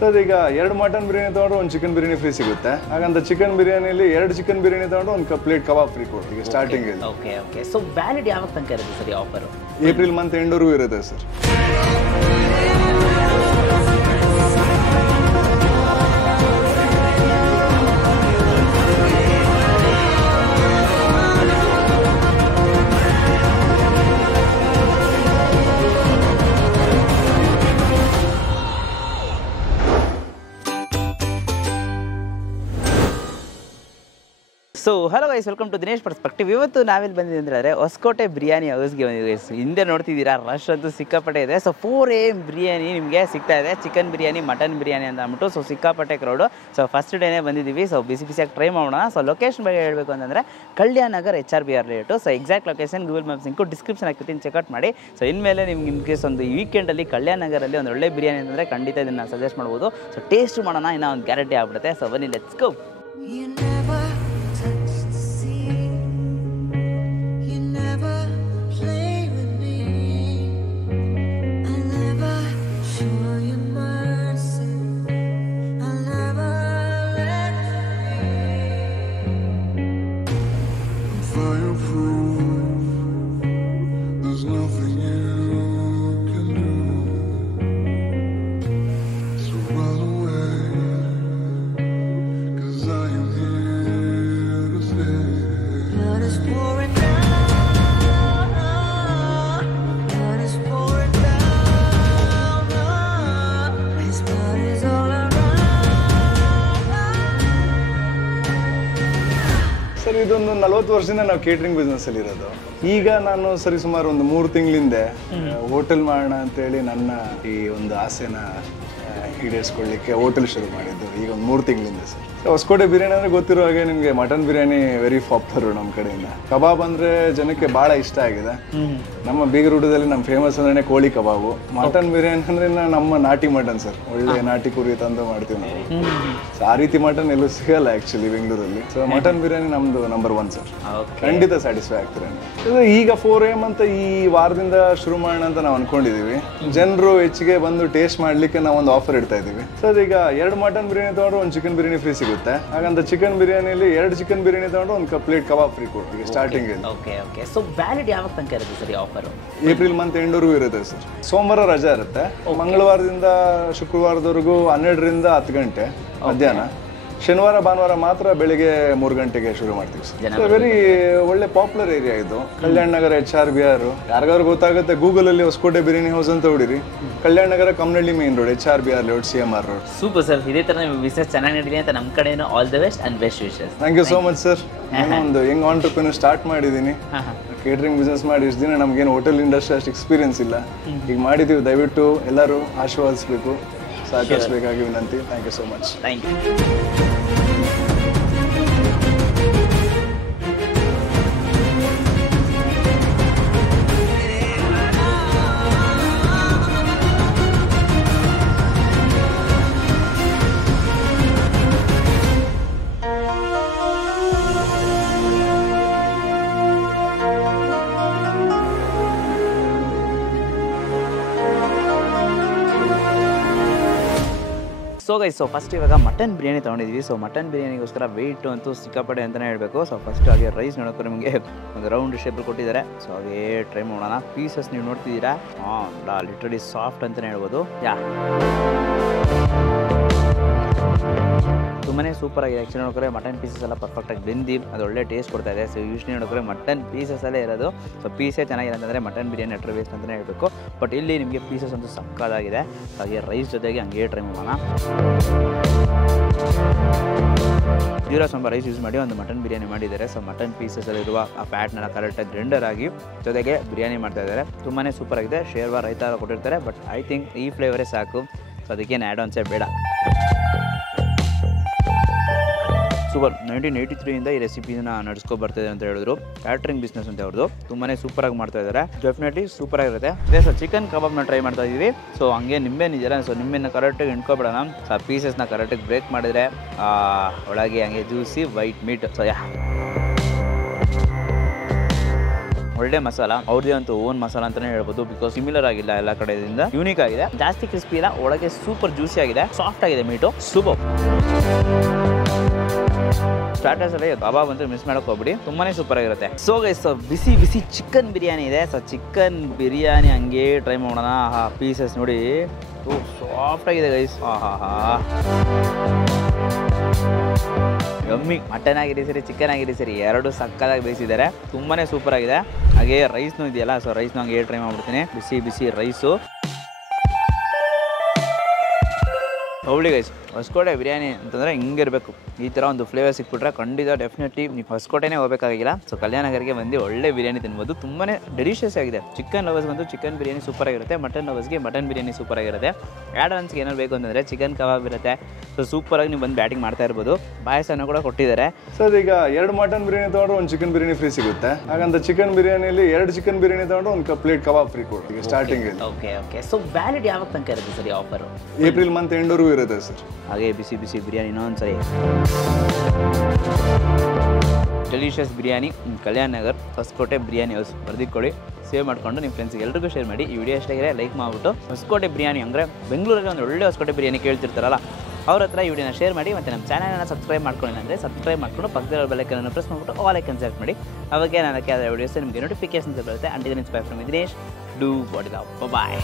Sir ಈಗ 2 mutton biryani ತೊಗೊಂಡ್ರೆ 1 chicken biryani free ಸಿಗುತ್ತೆ. ಹಾಗಂತ ಚಿಕನ್ ಬಿರಿಯಾನಿಯಲ್ಲಿ 2 ಚಿಕನ್ ಬಿರಿಯಾನಿ ತೊಗೊಂಡ್ರೆ 1 ಪ್ಲೇಟ್ ಕಬಾಬ್ ಫ್ರೀ ಕೊಡ್ತೀವಿ ಸ್ಟಾರ್ಟಿಂಗ್ ಅಲ್ಲಿ. Okay okay. ಸೊ ವ್ಯಾಲಿಡ್ ಯಾವಾಗ ತನಕ ಇರುತ್ತೆ ಸರ್ ಈ ಆಫರ್? ಏಪ್ರಿಲ್ ಮಂತ್ ಎಂಡ್ವರೆಗೂ ಇರುತ್ತೆ sir. So hello guys, welcome to Dinesh perspective. ಇವತ್ತು ನಾವೆಲ್ಲಿ ಬಂದಿದ್ದೀವಿ ಅಂದರೆ ಹೊಸಕೋಟೆ ಬಿರಿಯಾನಿ ಹೌಸ್ಗೆ ಬಂದಿದ್ದೀವಿ. ಹಿಂದೆ ನೋಡ್ತಿದ್ದೀರಾ, ರಶ್ ಅಂತೂ ಸಿಕ್ಕಾಪಟ್ಟೆ ಇದೆ. ಸೊ 4 AM ಬಿರಿಯಾನಿ ನಿಮಗೆ ಸಿಗ್ತಾ ಇದೆ. ಚಿಕನ್ ಬಿರಿಯಾನಿ, ಮಟನ್ ಬಿರಿಯಾನಿ ಅಂತ ಅಂದ್ಬಿಟ್ಟು ಸೊ ಸಿಕ್ಕಾಪಟ್ಟೆ ಕ್ರೌಡು. ಸೊ ಫಸ್ಟ್ ಡೇನೇ ಬಂದಿದ್ದೀವಿ. ಸೊ ಬಿಸಿ ಬಿಸಿಯಾಗಿ ಟ್ರೈ ಮಾಡೋಣ. ಸೊ ಲೊಕೇಶನ್ ಬಗ್ಗೆ ಹೇಳಬೇಕು ಅಂತಂದರೆ ಕಲ್ಯಾಣ ನಗರ್ HRBR ರೇಟು. So exact location Google maps link description ಹಾಕಿರ್ತೀನಿ, ಚೆಕ್ಔಟ್ ಮಾಡಿ. ಸೊ ಇನ್ಮೇಲೆ ನಿಮ್ಗೆ ಇನ್ ಕೇಸ್ ಒಂದು ವೀಕೆಂಡಲ್ಲಿ ಕಲ್ಯಾಣ ನಗರಲ್ಲಿ ಒಂದು ಒಳ್ಳೆ ಬಿರಿಯಾನಿ ಅಂತಂದರೆ ಖಂಡಿತ ಇದನ್ನು ಸಜೆಸ್ಟ್ ಮಾಡ್ಬೋದು. ಸೊ ಟೇಸ್ಟ್ ಮಾಡೋಣ, ಇನ್ನೂ ಒಂದು ಗ್ಯಾರಂಟಿ ಆಗ್ಬಿಡುತ್ತೆ. ಸೊ ಬನ್ನಿ, ಲೆಟ್ಸ್ ಗೋ. ಸರ್ ಇದೊಂದು 40 ವರ್ಷದಿಂದ ನಾವು ಕೇಟ್ರಿಂಗ್ ಬಿಸ್ನೆಸ್ ಅಲ್ಲಿ ಇರೋದು. ಈಗ ನಾನು ಸುಮಾರು ಒಂದು 3 ತಿಂಗಳಿಂದ ಹೋಟೆಲ್ ಮಾಡೋಣ ಅಂತೇಳಿ ನನ್ನ ಈ ಒಂದು ಆಸೆನ ಈಡೇರಿಸ್ಕೊಳ್ಳಿಕ್ಕೆ ಹೋಟೆಲ್ ಶುರು ಮಾಡಿದ್ದು ಈಗ ಒಂದು 3 ತಿಂಗಳಿಂದ ಸರ್. ಹೊಸಕೋಟೆ ಬಿರಿಯಾನಿ ಅಂದರೆ ಗೊತ್ತಿರೋ ಹಾಗೆ ನಿಮಗೆ ಮಟನ್ ಬಿರಿಯಾನಿ ವೆರಿ ಪಾಪ್ಯುಲರ್ ನಮ್ಮ ಕಡೆಯಿಂದ. ಕಬಾಬ್ ಅಂದರೆ ಜನಕ್ಕೆ ಭಾಳ ಇಷ್ಟ ಆಗಿದೆ. ನಮ್ಮ ಬೀಗರೂಟದಲ್ಲಿ ನಮ್ಮ ಫೇಮಸ್ ಅಂದ್ರೆ ಕೋಳಿ ಕಬಾಬು. ಮಟನ್ ಬಿರಿಯಾನಿ ಅಂದರೆ ನಮ್ಮ ನಾಟಿ ಮಟನ್ ಸರ್, ಒಳ್ಳೆ ನಾಟಿ ಕುರಿ ತಂದು ಮಾಡ್ತೀವಿ ನಾವು. ಸೊ ಆ ರೀತಿ ಮಟನ್ ಎಲ್ಲೂ ಸಿಗಲ್ಲ ಆ್ಯಕ್ಚುಲಿ ಬೆಂಗಳೂರಲ್ಲಿ. ಸೊ ಮಟನ್ ಬಿರಿಯಾನಿ ನಮ್ಮದು ನಂಬರ್ 1 ಸರ್. ಖಂಡಿತ ಸ್ಯಾಟಿಸ್ಫೈ ಆಗ್ತಾರೆ. ಈಗ 4 AM ಅಂತ ಈ ವಾರದಿಂದ ಶುರು ಮಾಡೋಣ ಅಂತ ನಾವು ಅನ್ಕೊಂಡಿದೀವಿ. ಜನರು ಹೆಚ್ಚಿಗೆ ಬಂದು ಟೇಸ್ಟ್ ಮಾಡ್ಲಿಕ್ಕೆ ನಾವು ಒಂದು ಆಫರ್ ಇಡ್ತಾ ಇದೀವಿ ಸರ್. ಈಗ 2 ಮಟನ್ ಬಿರಿಯಾನಿ ತೊಗೊಂಡ್ರೆ 1 ಚಿಕನ್ ಬಿರಿಯಾನಿ ಫ್ರೀ ಸಿಗುತ್ತೆ. ಹಾಗಂತ ಚಿಕನ್ ಬಿರಿಯಾನಿಯಲ್ಲಿ 2 ಚಿಕನ್ ಬಿರಿಯಾನಿ ತೊಗೊಂಡ್ರೆ 1 ಪ್ಲೇಟ್ ಕಬಾಬ್ ಫ್ರೀ ಕೊಡ್ತೀವಿ ಸ್ಟಾರ್ಟಿಂಗ್ ಅಲ್ಲಿ. Okay okay. ಸೊ ವ್ಯಾಲಿಡ್ ಯಾವಾಗ ತನಕ ಇರುತ್ತೆ ಸರ್ ಈ ಆಫರ್? ಏಪ್ರಿಲ್ ಮಂತ್ ಎಂಡ್ವರೆಗೂ ಇರುತ್ತೆ ಸರ್. ಸೋಮವಾರ ರಜಾ ಇರುತ್ತೆ. ಮಂಗಳವಾರದಿಂದ ಶುಕ್ರವಾರದವರೆಗೂ 12ರಿಂದ 10 ಗಂಟೆ ಮಧ್ಯಾಹ್ನ. ಶನಿವಾರ ಭಾನುವಾರ ಮಾತ್ರ ಬೆಳಿಗ್ಗೆ 3 ಗಂಟೆಗೆ ಶುರು ಮಾಡ್ತೀವಿ ಸರ್. ವೆರಿ ಒಳ್ಳೆ ಪಾಪ್ಯುಲರ್ ಏರಿಯಾ ಇದು. ಕಲ್ಯಾಣ ನಗರ HRBR ಯಾರಿಗಾದ್ರು ಗೊತ್ತಾಗುತ್ತೆ, ಗೂಗಲ್ ಅಲ್ಲಿ ಹೊಸಕೋಟೆ ಬಿರಿಯಾನಿ ಹೌಸ್ ಅಂತ ಹೊಡಿರಿ. Kalyan Nagar Kammanahalli main road, HRBR road, CMR road. Super sir. ಇದೇ ತರ ನೀವು ಬಿಸ್ನೆಸ್ ಚೆನ್ನಾಗಿ ನಡೀಲಿ ಅಂತ ನಮ್ಮ ಕಡೆನೂ all the best and best wishes. Thank you so much sir. ಒಂದು ಯಂಗ್ ಆಂಟರ್ಪ್ರಿನರ್ ಸ್ಟಾರ್ಟ್ ಮಾಡಿದ್ದೀನಿ. ಕೇಟರಿಂಗ್ ಬಿಸ್ನೆಸ್ ಮಾಡಿ ಇಷ್ಟು ದಿನ ನಮ್ಗೇನು ಹೋಟೆಲ್ ಇಂಡಸ್ಟ್ರಿ ಅಷ್ಟು ಎಕ್ಸ್ಪೀರಿಯನ್ಸ್ ಇಲ್ಲ. ಈಗ ಮಾಡಿದ್ದೀವಿ. ದಯವಿಟ್ಟು ಎಲ್ಲರೂ ಆಶೀರ್ವಾದಿಸಬೇಕು, ಸಹಕರಿಸಬೇಕಾಗಿ ವಿನಂತಿ. Thank you so much. Thank you. So guys, so first ಇವಾಗ ಮಟನ್ ಬಿರಿಯಾನಿ ತೊಗೊಂಡಿದ್ವಿ. ಸೊ ಮಟನ್ ಬಿರಿಯಾನಿಗೋಸ್ಕರ ವೆಯ್ಟು ಅಂತೂ ಸಿಕ್ಕಾಪಟ್ಟೆ ಅಂತಲೇ ಹೇಳಬೇಕು. ಸೊ ಫಸ್ಟ್ ಹಾಗೆ ರೈಸ್ ನೋಡೋಕೆ ನಿಮಗೆ ಒಂದು ರೌಂಡ್ ಶೇಪಲ್ಲಿ ಕೊಟ್ಟಿದ್ದಾರೆ. ಸೊ ಹಾಗೇ ಟ್ರೈ ಮಾಡೋಣ. ಪೀಸಸ್ ನೀವು ನೋಡ್ತಿದ್ದೀರಾ, ಲಿಟ್ರಲಿ ಸಾಫ್ಟ್ ಅಂತಲೇ ಹೇಳ್ಬೋದು. ತುಂಬಾ ಸೂಪರ್ ಆಗಿದೆ. ಆ್ಯಕ್ಚುಲಿ ನೋಡಿದ್ರೆ ಮಟನ್ ಪೀಸಸ್ ಎಲ್ಲ ಪರ್ಫೆಕ್ಟಾಗಿ ಬೆಂದಿ ಅದು ಒಳ್ಳೆ ಟೇಸ್ಟ್ ಕೊಡ್ತಾ ಇದೆ. ಸೊ ಯೂಶ್ವಲಿ ನೋಡಿದ್ರೆ ಮಟನ್ ಪೀಸಸಲ್ಲೇ ಇರೋದು. ಸೊ ಪೀಸೇ ಚೆನ್ನಾಗಿದೆ ಅಂತಂದರೆ ಮಟನ್ ಬಿರಿಯಾನಿ ಅಟ್ರ ಬೇಸ್ಟ್ ಅಂತಲೇ ಹೇಳಬೇಕು. ಬಟ್ ಇಲ್ಲಿ ನಿಮಗೆ ಪೀಸಸ್ ಅಂತೂ ಸಕ್ಕತ್ತಾಗಿದೆ. ಹಾಗೆ ರೈಸ್ ಜೊತೆಗೆ ಹಂಗೆ ಟ್ರೈ ಮಾಡೋಣ. ಜೀರಾ ಸಾಂಬಾರ್ ರೈಸ್ ಯೂಸ್ ಮಾಡಿ ಒಂದು ಮಟನ್ ಬಿರಿಯಾನಿ ಮಾಡಿದ್ದಾರೆ. ಸೊ ಮಟನ್ ಪೀಸಸಲ್ಲಿರುವ ಆ ಫ್ಯಾಟ್ನೆಲ್ಲ ಕರೆಕ್ಟಾಗಿ ಗ್ರೈಂಡರ್ ಆಗಿ ಜೊತೆಗೆ ಬಿರಿಯಾನಿ ಮಾಡ್ತಾ ಇದ್ದಾರೆ. ತುಂಬಾ ಸೂಪರ್ ಆಗಿದೆ. ಶೇರ್ವಾ ರೈತ ಕೊಟ್ಟಿರ್ತಾರೆ. ಬಟ್ ಐ ಥಿಂಕ್ ಈ ಫ್ಲೇವರೇ ಸಾಕು. ಸೊ ಅದಕ್ಕೇನು ಆ್ಯಡ್ ಆನ್ಸೇ ಬೇಡ. ಸೂಪರ್. 1983 ಈ ರೆಸಿಪಿನ ನಡೆಸ್ಕೊಬರ್ತಿದೆ ಅಂತ ಹೇಳಿದ್ರು. ಕ್ಯಾಟ್ರಿಂಗ್ ಬಿಸ್ನೆಸ್ ಅಂತ ಅವ್ರದ್ದು. ತುಂಬಾ ಸೂಪರಾಗಿ ಮಾಡ್ತಾ ಇದ್ದಾರೆ. ಡೆಫಿನೆಟ್ಲಿ ಸೂಪರ್ ಆಗಿರುತ್ತೆ. ಅದೇ ಸರ್ ಚಿಕನ್ ಕಬಾಬ್ನ ಟ್ರೈ ಮಾಡ್ತಾ ಇದ್ದೀವಿ. ಸೊ ಹಂಗೆ ನಿಂಬೆನ ಇದೆಯಲ್ಲ, ಸೊ ನಿಂಬೆನ ಕರೆಕ್ಟಾಗಿ ಇಟ್ಕೊಬಿಡೋಣ. ಸೊ ಆ ಪೀಸಸ್ನ ಕರೆಕ್ಟಾಗಿ ಬ್ರೇಕ್ ಮಾಡಿದರೆ ಒಳಗೆ ಹಂಗೆ ಜ್ಯೂಸಿ ವೈಟ್ ಮೀಟ್. ಸೊ ಒಳ್ಳೆ ಮಸಾಲ, ಅವ್ರದೇ ಅಂತೂ ಓನ್ ಮಸಾಲ ಅಂತಾನೆ ಹೇಳ್ಬೋದು. ಬಿಕಾಸ್ ಸಿಮಿಲರ್ ಆಗಿಲ್ಲ ಎಲ್ಲ ಕಡೆಯಿಂದ, ಯೂನಿಕ್ ಆಗಿದೆ, ಜಾಸ್ತಿ ಕ್ರಿಸ್ಪಿ ಇಲ್ಲ, ಒಳಗೆ ಸೂಪರ್ ಜ್ಯೂಸಿ ಆಗಿದೆ, ಸಾಫ್ಟ್ ಆಗಿದೆ ಮೀಟು, ಸೂಪರ್. ಸ್ಟಾರ್ಟರ್ಸ್ ಅಲ್ಲಿ ಕಬಾಬ್ ಅಂತ ಮಿಸ್ ಮಾಡಕ್ ಹೋಗ್ಬಿಡಿ, ತುಂಬಾನೇ ಸೂಪರ್ ಆಗಿರುತ್ತೆ. ಸೊ ಗೈಸ್, ಬಿಸಿ ಬಿಸಿ ಚಿಕನ್ ಬಿರಿಯಾನಿ ಇದೆ. ಸೊ ಚಿಕನ್ ಬಿರಿಯಾನಿ ಹಂಗೆ ಟ್ರೈ ಮಾಡೋಣ. ಪೀಸಸ್ ನೋಡಿ ಸಾಫ್ಟ್ ಆಗಿದೆ ಗೈಸ್. ಯಮ್ಮಿ. ಮಟನ್ ಆಗಿರಿ ಸರಿ, ಚಿಕನ್ ಆಗಿರಿ ಸರಿ, ಎರಡು ಸಕ್ಕತ್ತಾಗಿ ಬೇಯಿಸಿದ್ದಾರೆ, ತುಂಬಾನೇ ಸೂಪರ್ ಆಗಿದೆ. ಹಾಗೆ ರೈಸ್ನು ಇದೆಯಲ್ಲ, ಸೊ ರೈಸ್ನು ಹಂಗೆ ಟ್ರೈ ಮಾಡ್ಬಿಡ್ತೀನಿ. ಬಿಸಿ ಬಿಸಿ ರೈಸು. ಹೌಳಿ ಗೈಸ್, ಹೊಸಕೋಟೆ ಬಿರಿಯಾನಿ ಅಂತಂದರೆ ಹಿಂಗಿರಬೇಕು. ಈ ಥರ ಒಂದು ಫ್ಲೇವರ್ ಸಿಕ್ಬಿಟ್ರೆ ಖಂಡಿತ ಡೆಫಿನೆಟ್ಲಿ ನೀವು ಹೊಸಕೋಟೆನೇ ಹೋಗಬೇಕಾಗಿಲ್ಲ. ಸೊ ಕಲ್ಯಾಣ ನಗರಿಗೆ ಬಂದು ಒಳ್ಳೆ ಬಿರಿಯಾನಿ ತಿನ್ಬೋದು, ತುಂಬಾ ಡೆಲಿಷಿಯಸ್ ಆಗಿದೆ. ಚಿಕನ್ ಲವರ್ಸ್ಗಂತೂ ಚಿಕನ್ ಬಿರಿಯಾನಿ ಸೂಪರ್ ಆಗಿರುತ್ತೆ, ಮಟನ್ ಲವರ್ಸ್ಗೆ ಮಟನ್ ಬಿರಿಯಾನಿ ಸೂಪರ್ ಆಗಿರುತ್ತೆ. ಆ್ಯಡ್ ಆನ್ಸ್ಗೆ ಏನಾರು ಬೇಕು ಅಂತಂದರೆ ಚಿಕನ್ ಕಬಾಬ್ ಇರುತ್ತೆ. ಸೊ ಸೂಪರಾಗಿ ನೀವು ಬಂದು ಬ್ಯಾಟಿಂಗ್ ಮಾಡ್ತಾ ಇರ್ಬೋದು. ಪಾಯಸನ ಕೂಡ ಕೊಟ್ಟಿದ್ದಾರೆ. ಸರ್ ಈಗ 2 ಮಟನ್ ಬಿರಿಯಾನಿ ತೊಗೊಂಡ್ರೆ ಒಂದು ಚಿಕನ್ ಬಿರಿಯಾನಿ ಫ್ರೀ ಸಿಗುತ್ತೆ. ಹಾಗಂತ ಚಿಕನ್ ಬಿರಿಯಾನಿಯಲ್ಲಿ 2 ಚಿಕನ್ ಬಿರಿಯಾನಿ ತೊಗೊಂಡ್ರೆ ಒಂದು ಪ್ಲೇಟ್ ಕಬಾಬ್ ಫ್ರೀ ಕೊಡ್ತೀವಿ ಈಗ starting. Okay okay. So valid ಯಾವಾಗ ತನಕ ಇರುತ್ತೆ ಸರ್ ಆಫರು? ಏಪ್ರಿಲ್ ಮಂತ್ ಎಂಡ್ವರೆಗೂ ಇರುತ್ತೆ ಸರ್. ಹಾಗೆ ಬಿಸಿ ಬಿಸಿ ಬಿರಿಯಾನಿ ಇನ್ನೊಂದ್ಸರಿ. ಡೆಲಿಷಿಯಸ್ ಬಿರಿಯಾನಿ, ಕಲ್ಯಾಣ ನಗರ್, ಹೊಸಕೋಟೆ ಬಿರಿಯಾನಿ ಹೌಸ್ ಬರೆದಿಟ್ಕೊಳ್ಳಿ, ಸೇವ್ ಮಾಡ್ಕೊಂಡು ನಿಮ್ಮ ಫ್ರೆಂಡ್ಸ್ಗೆ ಎಲ್ರಿಗೂ ಶೇರ್ ಮಾಡಿ. ಈ ವಿಡಿಯೋ ಇಷ್ಟಾಗಿದೆ ಲೈಕ್ ಮಾಡಿಬಿಟ್ಟು ಹೊಸಕೋಟೆ ಬಿರಿಯಾನಿ ಅಂದರೆ ಬೆಂಗಳೂರಲ್ಲಿ ಒಂದು ಒಳ್ಳೆ ಹೊಸಕೋಟೆ ಬಿರಿಯಾನಿ ಕೇಳ್ತಿರ್ತಾರಲ್ಲ ಅವ್ರ ಹತ್ರ ಈ ವಿಡಿಯೋನ ಶೇರ್ ಮಾಡಿ. ಮತ್ತು ನಮ್ಮ ಚಾನಲ್ನ ಸಬ್ಸ್ಕ್ರೈಬ್ ಮಾಡ್ಕೊಳ್ಳಿ ಅಂದರೆ ಸಬ್ಸ್ಕ್ರೈಬ್ ಮಾಡ್ಕೊಂಡು ಪಕ್ಕದ ಬೆಲ್ಲೈಕನ್ನ ಪ್ರೆಸ್ ಮಾಡಿಬಿಟ್ಟು ಆಲ್ ಐಕನ್ ಸೆಲೆಕ್ಟ್ ಮಾಡಿ. ಅವಾಗ ನಾನು ಅದಕ್ಕೆ ವಿಡಿಯೋಸ್ ನಿಮಗೆ ನೋಟಿಫಿಕೇಶನ್ಸ್ ಬರುತ್ತೆ. Until then bye from Dinesh. Do what is love. Bye.